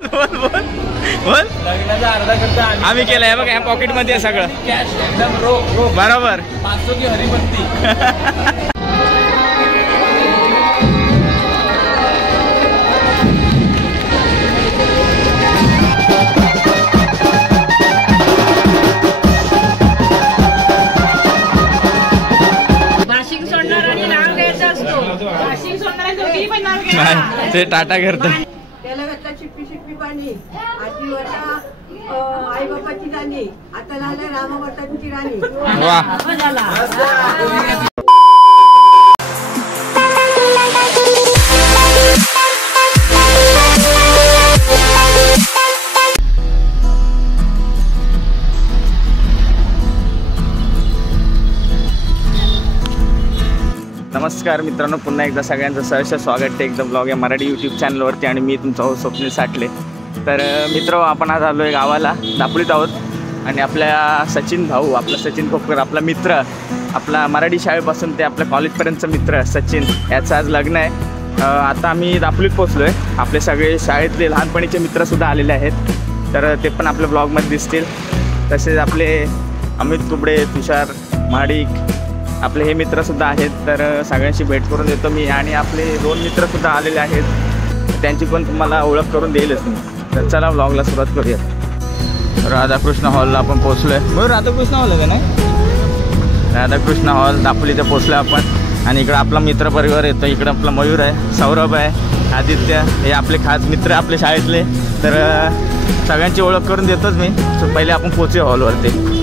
बोल बोल बोल. लग्नाचा अर्धा खर्च आम्ही केलंय बघ, ह्या पॉकेट मध्ये सगळं कॅश एकदम रोख बरोबर. 500 की हरिपत्ती. नाही ते टाटा करत. त्याला घातला शिप्पी शिप्पी पाणी, आजी वाटा आई बापाची गाणी, आता लागल्या रामावतांची राणी. वा. नमस्कार मित्रांनो, पुन्हा एकदा सगळ्यांचं सहर्ष स्वागत आहे एकदम ब्लॉग या मराठी यूट्यूब चॅनलवरती. आणि मी तुमचा होस्ट स्वप्नील साठले. तर मित्र, आपण आज आलो आहे गावाला, दापोलीत आहोत. आणि आपल्या सचिन भाऊ, आपला सचिन खोपकर, आपला मित्र, आपला मराठी शाळेपासून ते आपल्या कॉलेजपर्यंतचा मित्र सचिन, याचं आज लग्न आहे. आता आम्ही दापोलीत पोचलो आहे. आपले सगळे शाळेतले लहानपणीचे मित्रसुद्धा आलेले आहेत, तर ते पण आपल्या ब्लॉगमध्ये दिसतील. तसेच आपले अमित कुबडे, तुषार महाडिक, आपले हे मित्रसुद्धा आहेत. तर सगळ्यांशी भेट करून देतो मी. आणि आपले 2 मित्रसुद्धा आलेले आहेत, त्यांची पण तुम्हाला ओळख करून देईलच मी. तर चला ब्लॉगला सुरुवात करूया. राधाकृष्ण हॉलला आपण पोचलो आहे. बरं, राधाकृष्ण हॉल आहे ना? राधाकृष्ण हॉल दापोलीला पोचलो आपण. आणि इकडं आपला मित्र परिवार येतो. इकडं आपला मयूर आहे, सौरभ आहे, आदित्य, हे आपले खास मित्र आपले शाळेतले. तर सगळ्यांची ओळख करून देतोच मी. पहिले आपण पोचूया हॉलवरती.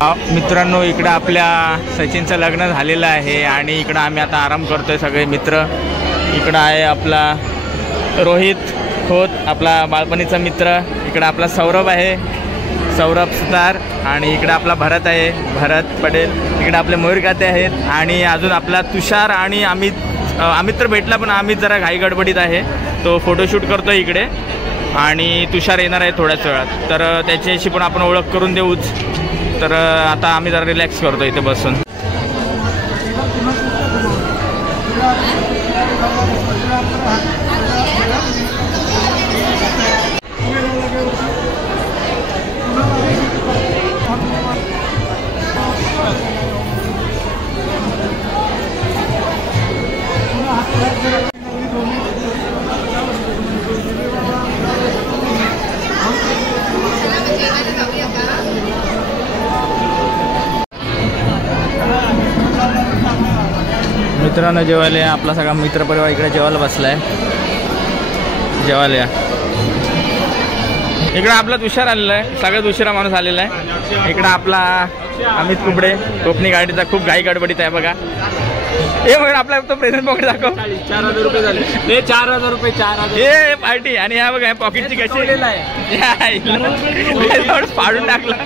मित्रांनो, इकडं आपल्या सचिनचं लग्न झालेलं आहे आणि इकडं आम्ही आता आराम करतोय सगळे मित्र. इकडं आहे आपला रोहित खोत, आपला बालपणीचा मित्र. इकडं आपला सौरभ आहे, सौरभ सुतार. आणि इकडं आपला भरत आहे, भरत पटेल. इकडे आपले मयूर काते आहेत आणि अजून आपला तुषार आणि अमित तर भेटला, पण अमित जरा घाई गडबडीत आहे. तो फोटोशूट करतो इकडे आणि तुषार येणार आहे थोड्याच वेळात. तर त्याच्याशी पण आपण ओळख करून देऊच. तर आता आम्ही जरा रिलॅक्स करतो इथे बसून. मित्रांनो, जेवायला या. आपला सगळा मित्रपरिवार इकडे जेवायला बसला आहे. जेवायला या. इकडं आपला तुषार आलेला आहे, सगळ्यात उशिरा माणूस आलेला आहे. इकडं आपला अमित कुबडे, कोकणी गाडीचा खूप घाई गडबडीत आहे बघा. हे म्हणून आपला तो प्रेझेंट पॉकेट दाखव. 4,000 रुपये झाले. हे 4,000 रुपये. 4,000 हे पार्टी. आणि ह्या बघा पॉकेटची कशी फाडून टाकला.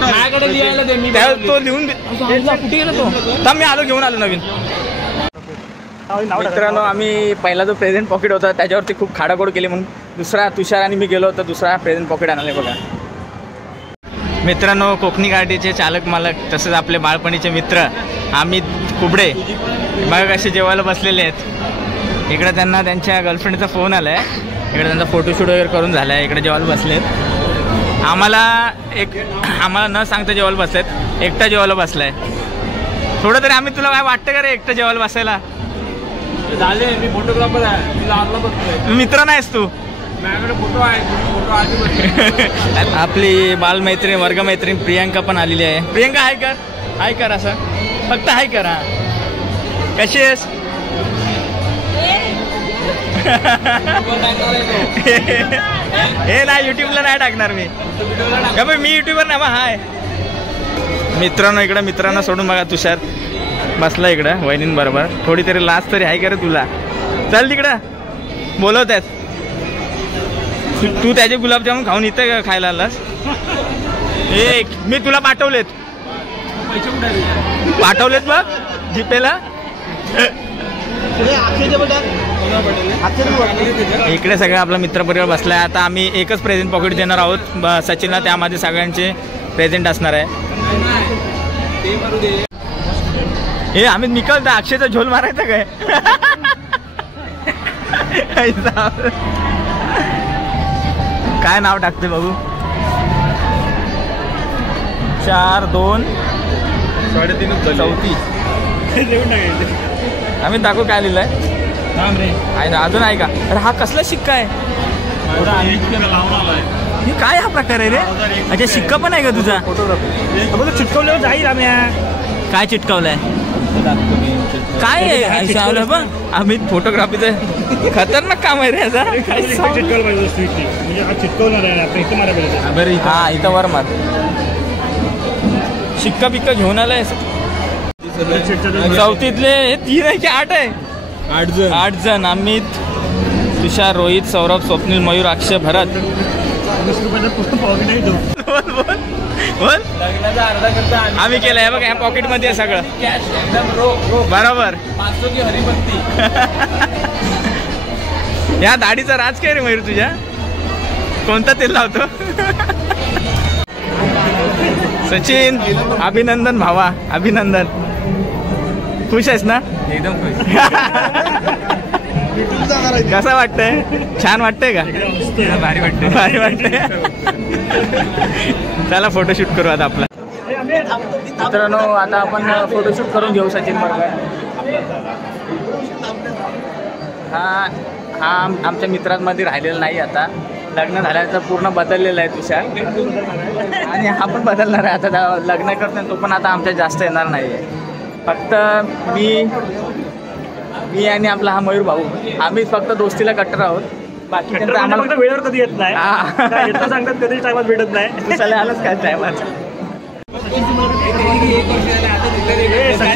माझ्याकडे लिहायला दे, मी तो लिहून कुठे गेला तो. तर मी आलो, घेऊन आलो नवीन. मित्रांनो, आम्ही पहिला जो प्रेझेंट पॉकेट होता त्याच्यावरती खूप खाडाखोड केली, म्हणून दुसरा तुषार आणि मी गेलो होतो दुसरा प्रेझेंट पॉकेट आणायला बघा. मित्रांनो, कोकणी गाडीचे चालक मालक तसेच आपले बाळपणीचे मित्र अमित कुबडे बघा कसे जेवायला बसलेले आहेत. इकडे त्यांना त्यांच्या गर्लफ्रेंडचा फोन आला आहे. इकडे त्यांचा फोटोशूट वगैरे करून झाला आहे. इकडे जेवायला बसलेत. आम्हाला न सांगता जेवायला बसलेत. एकटा जेवायला बसलाय. थोडं तरी आम्ही तुला काय वाटतं का रे एकटं जेवायला बसायला? झाले. मी फोटोग्राफर आहे. तुला आपला बघतोय. मित्र नाहीस तू. माझ्याकडे फोटो आहे. फोटो आधी आपली बालमैत्रीण वर्गमैत्रीण प्रियांका पण आलेली आहे. प्रियांका हाय कर, हाय कर, असं फक्त हाय कर. हा, कशी आहेस? हे नाही, युट्यूबला नाही टाकणार मी. मी युट्यूबर नाही. हाय मित्रांनो, इकडं मित्रांना सोडून बघा तुषार बसला इकडं वहिनींबरोबर. थोडी तरी लाज तरी आहे का रे तुला? चल तिकडं, बोलवत आहेत. तू त्याचे गुलाबजामुन खाऊन इथं खायला आलास? मी तुला पाठवलेत बघ जीपेला. इकडे सगळं आपला मित्रपरिवार बसलाय. आता आम्ही एकच प्रेझेंट पॉकेट देणार आहोत सचिनला. त्यामध्ये सगळ्यांचे प्रेझेंट असणार आहे. हे आम्ही निकलता अक्षयचा झोल मारायचा काय? काय नाव टाकते बघू? 4 2 3.5 आम्ही दाखवू काय लिहिलंय. आहे ना, अजून आहे का? अरे हा कसला शिक्का आहे? हे काय हा प्रकार आहे रे? अच्छा, शिक्का पण आहे का तुझा? चिटकवल्यावर जाईल. आम्ही काय चिटकावलंय? काय आहे बघ. आम्ही फोटोग्राफीचं खतरनाक काम आहे रे याचा. हा, इथं वर मार. शिक्का बिक्का घेऊन आलाय. 4थीतले 3 आहे की 8 आहे? 8 जण. अमित, तुषार, रोहित, सौरभ, स्वप्नील, मयूर, अक्षय, भरत. बोल. लग्नाचा अर्धा खर्च आम्ही केलंय बघा. ह्या पॉकेट मध्ये आहे सगळं. कॅश एकदम रोख. बरोबर. 500 की हरिबत्ती. या दाढीचा राज काय रे मयूर तुझ्या? कोणता तेल लावतो? सचिन, अभिनंदन भावा, अभिनंदन. खुश आहेस ना? एकदम खुश. कसं वाटतंय? छान वाटतंय का? भारी वाटते. भारी वाटतंय. चला फोटोशूट करू आता आपला. मित्रांनो, आता आपण फोटोशूट करून घेऊ सचिन बरोबर. हा आमच्या मित्रांमध्ये राहिलेला नाही. आता लग्न झाल्याचं पूर्ण बदललेलं आहे तुषार. आणि हा पण बदलणार आहे. आता लग्न करतो तो पण आता आमच्या जास्त येणार नाही आहे. फक्त मी आणि आपला हा मयूर भाऊ, आम्हीच फक्त दोस्तीला कट्टर आहोत. बाकी कट्टर म्हणजे फक्त वेळेवर कधी येत नाही, येतं सांगतात कधीच टायमात भेटत नाही. चला आलंच काय टायमात.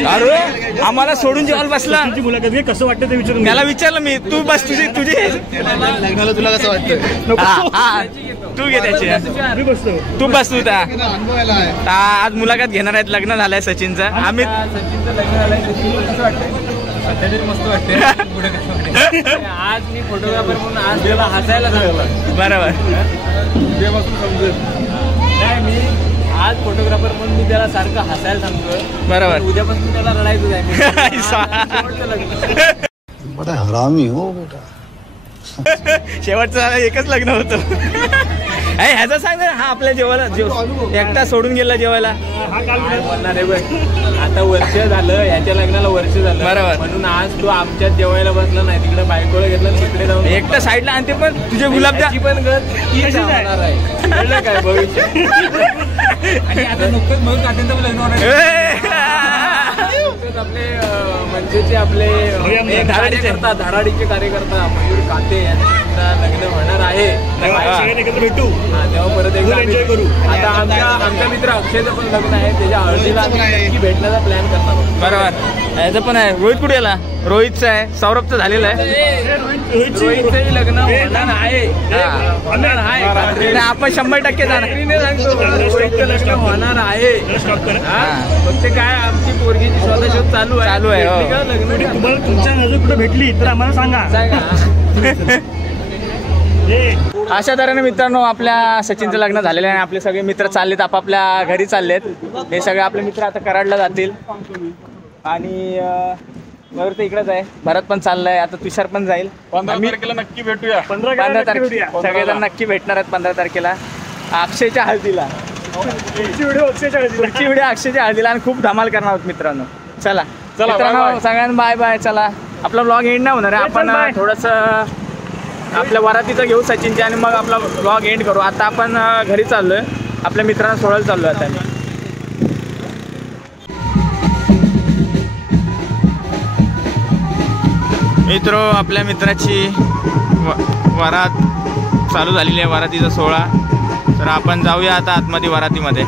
अरे आम्हाला सोडून जेवायला बसला. मुलाखत घे, कसं वाटतं ते विचारून त्याला विचारलं मी, तू बस तुझी लग्नाला तुला कसं वाटतं? तू घे त्याची, मी बसतो. तू बस तू त्या. अनुभवायला आहे. आज मुलाखत घेणार आहेत. लग्न झालंय सचिनचं. आम्ही सचिनचं लग्न झालंय. सचिन कसं वाटतंय? सध्या तरी मस्त वाटतंय. पुढे कसं वाटतंय? आज मी फोटोग्राफर म्हणून आज त्याला हसायला सांगितलं. बरोबर. उद्यापासून समजेल. नाही, मी आज फोटोग्राफर म्हणून मी त्याला सारखं हसायला सांगतोय. बरोबर. उद्यापासून त्याला रडायचं आहे. बड़ा हरामी हो बेटा. शेवटचं एकच लग्न होतं. ह्याचा सांग ना, हा आपल्या जेवायला एकटा सोडून गेला जेवायला. हा काल बोलणार आहे बघ. आता वर्ष झालं, याच्या लग्नाला वर्ष झालं. बरोबर. म्हणून आज तू आमच्यात जेवायला बसला नाही, तिकडे बायकोला घेतलं, तिकडे जाऊन एकटा साईडला आणते. पण तुझे गुलाबजाम त्याची पण गत ती जाणार आहे. कळलं काय भविष्य? आणि आता नुकतंच मयूर काटेंचं पण लग्न होणार आहे. नुकतेच आपले मनसेचे आपले धडाडीचे कार्यकर्ता मयूर काटे यांचं लग्न होणार आहे. सगळ्यांनी एकत्र भेटू, हा, तेव्हा परत एकदा एन्जॉय करू. आता आमच्या मित्र अक्षयचं पण लग्न आहे. त्याच्या हळदीला आम्ही नक्की भेटण्याचा प्लॅन करणार आहोत. बरोबर. याचं पण आहे. रोहित कुठे गेला? रोहितचं आहे. सौरभचं झालेलं आहे. रोहितचंही लग्न होणार आहे. होणार आहे. नाही, आपण 100% जाणार. खात्रीने सांगतो, रोहितचं लग्न होणार आहे. हा, फक्त काय आमची पोरगीची स्वतः चालू आहे. चालू आहे, हो. भेटली का लग्न? तुम्हाला तुमच्या नजर कुठे भेटली तर आम्हाला सांगा. अशा तऱ्हेने मित्रांनो आपल्या सचिनचं लग्न झालेलं आहे. आपले सगळे मित्र चाललेत, आपापल्या घरी चाललेत. हे सगळे आपले मित्र आता कराडला जातील. आणि मयूर तर इकडेच आहे. भरत पण चाललाय. आता तुषार पण जाईल. 15 तारखेला नक्की भेटूया. 15 तारखेला सगळेजण नक्की भेटणार आहेत. 15 तारखेला अक्षयच्या हळदीला. पुढची व्हिडिओ अक्षयच्या हळदीला. आणि खूप धमाल करणार आहोत मित्रांनो. चला मित्रांनो, सगळ्यांना बाय बाय. चला, आपला ब्लॉग एंड नाही होणार आहे. आपण थोडंसं आपल्या वरातीचं घेऊ सचिनचे आणि मग आपला ब्लॉग एंड करू. आता आपण घरी चाललोय. आपल्या मित्रांना सोडायला चाललोय आता मी. मित्र, आपल्या मित्राची वरात चालू झालेली आहे. वरातीचा सोहळा. तर आपण जाऊया आता आतमध्ये वरातीमध्ये.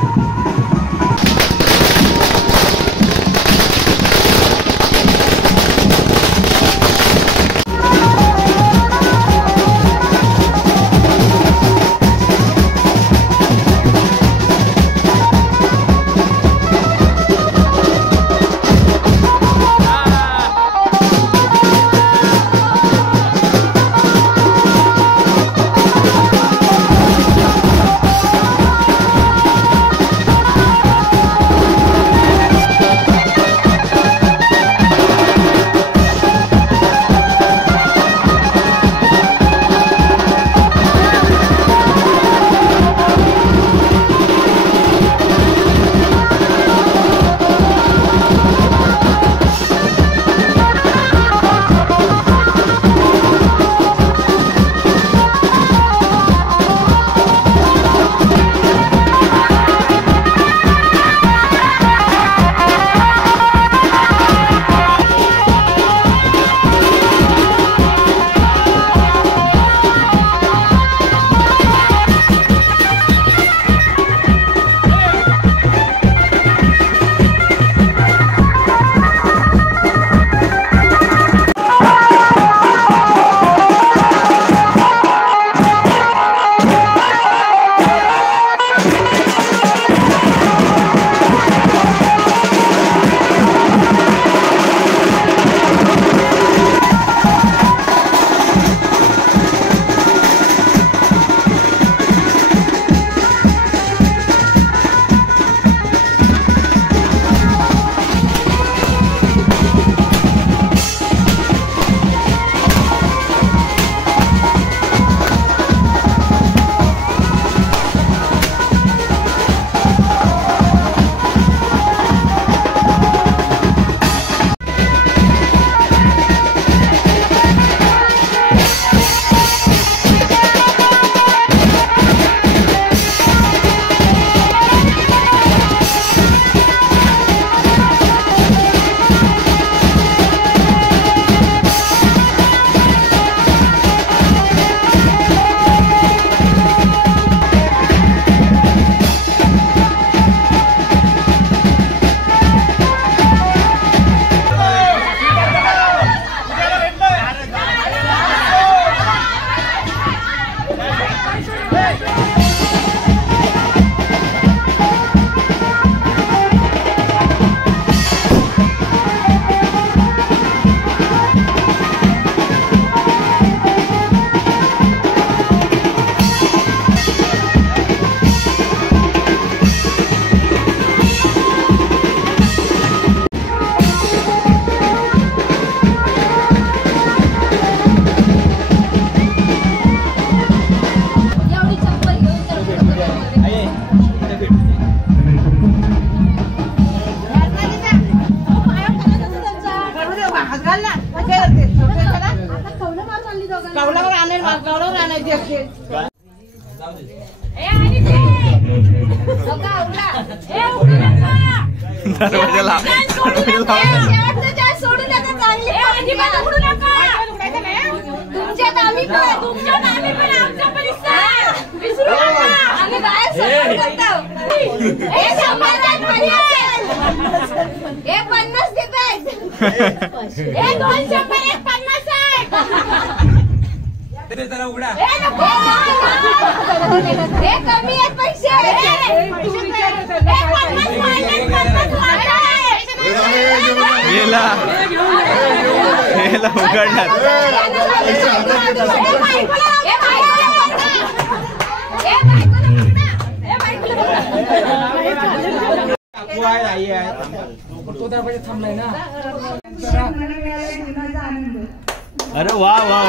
अरे वा वा,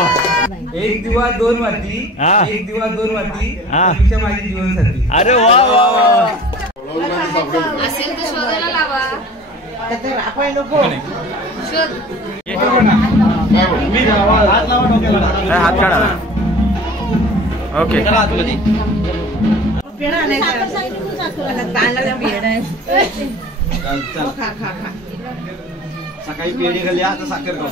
एक दिवा दोन वाटी, एक दिवा दोन वाटी, माझी जीवनसाथी. अरे वा वा वा. असेल तर शोधायला लावा. हात काढा. ओके. सकाळी पेढी खाल्ली आता साखर खाऊ.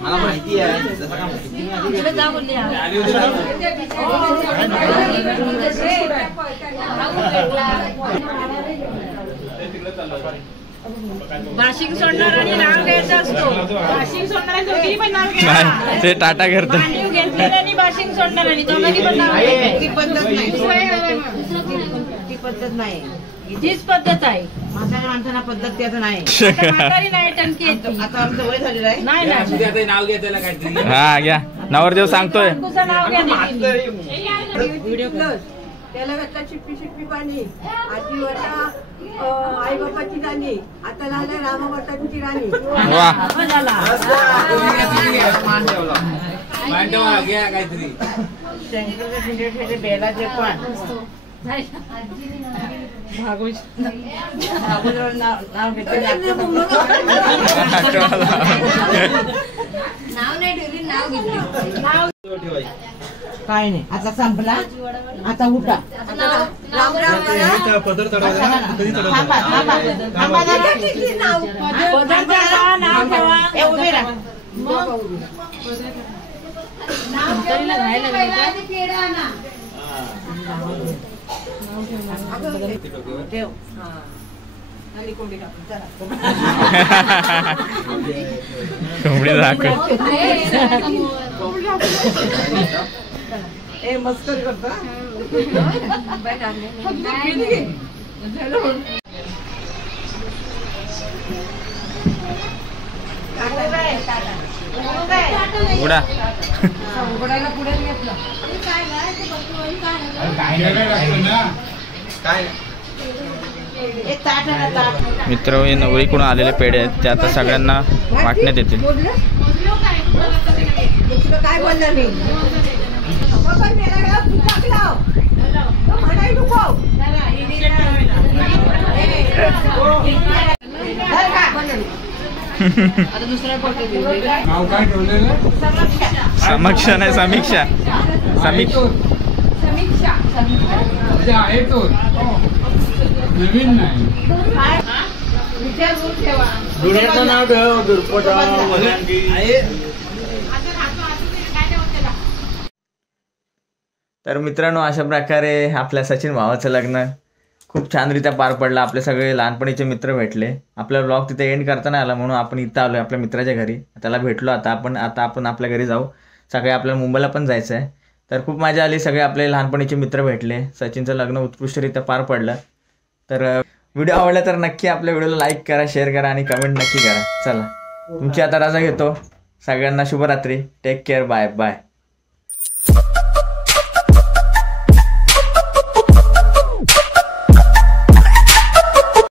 मला माहिती आहे. बाशिंग सोडणार आणि नाव घ्यायचं असतो. बाशिंग सोडणार दोघी पण नाव घ्यायचं. ते टाटा करतात. आणि बाशिंग सोडणार आणि दोघांनी पण नाव घ्यायचं. ती पद्धत नाही. ती पद्धत नाही. हीच पद्धत आहे. म्हाताऱ्या माणसांना पद्धत त्याचं नाही. म्हातारी नाही टणकी. आता आमचं वय झालेलं आहे. नाही नाही नाव घ्या त्याला काहीतरी. हा घ्या. नवरदेव सांगतोय. नाव घ्या. व्हिडिओ त्याला घातला शिप्पी शिप्पी पाणी. आजी वाटा आई बापाची गाणी. आता लागल्या रामावतांची राणी. वा. घ्या काहीतरी. शंकरचे बेलाचे पान. नाव घेतलं. नाव नाही ठेवली, नाव घेतली. काय नाही. आता संपला. आता उठा. राम राम पदर थांबा थांबा थांबा. नाव ठेवा. उभे राहा. देव कोंबडी दाखव. मस्करी करतो. उडा. उघडायला पुढे घेतलं. मित्र नवरीकडून आलेले पेढे आहेत ते आता सगळ्यांना वाटण्यात येतील. काय बोलणार मी. नाव काय ठेवलेलं? समीक्षा नाही, समीक्षा. समीक्षा म्हणजे आहे तो नवीन नाही. दुनियाचं नाव ठेव. दुर्पट तर मित्रांनो, अशा प्रकारे आपल्या सचिन भावाचं लग्न खूप छानरित्या पार पडलं. आपले सगळे लहानपणीचे मित्र भेटले. आपला ब्लॉग तिथे एंड करता नाही आला म्हणून आपण इथं आलो आपल्या मित्राच्या घरी. त्याला भेटलो. आता आपण आपल्या घरी जाऊ. सकाळी आपल्याला मुंबईला पण जायचं आहे. तर खूप मजा आली. सगळे आपले लहानपणीचे मित्र भेटले. सचिनचं लग्न उत्कृष्टरित्या पार पडलं. तर व्हिडिओ आवडला तर नक्की आपल्या व्हिडिओला लाईक करा, शेअर करा आणि कमेंट नक्की करा. चला, तुमची आता रजा घेतो. सगळ्यांना शुभरात्री. Take care. Bye bye.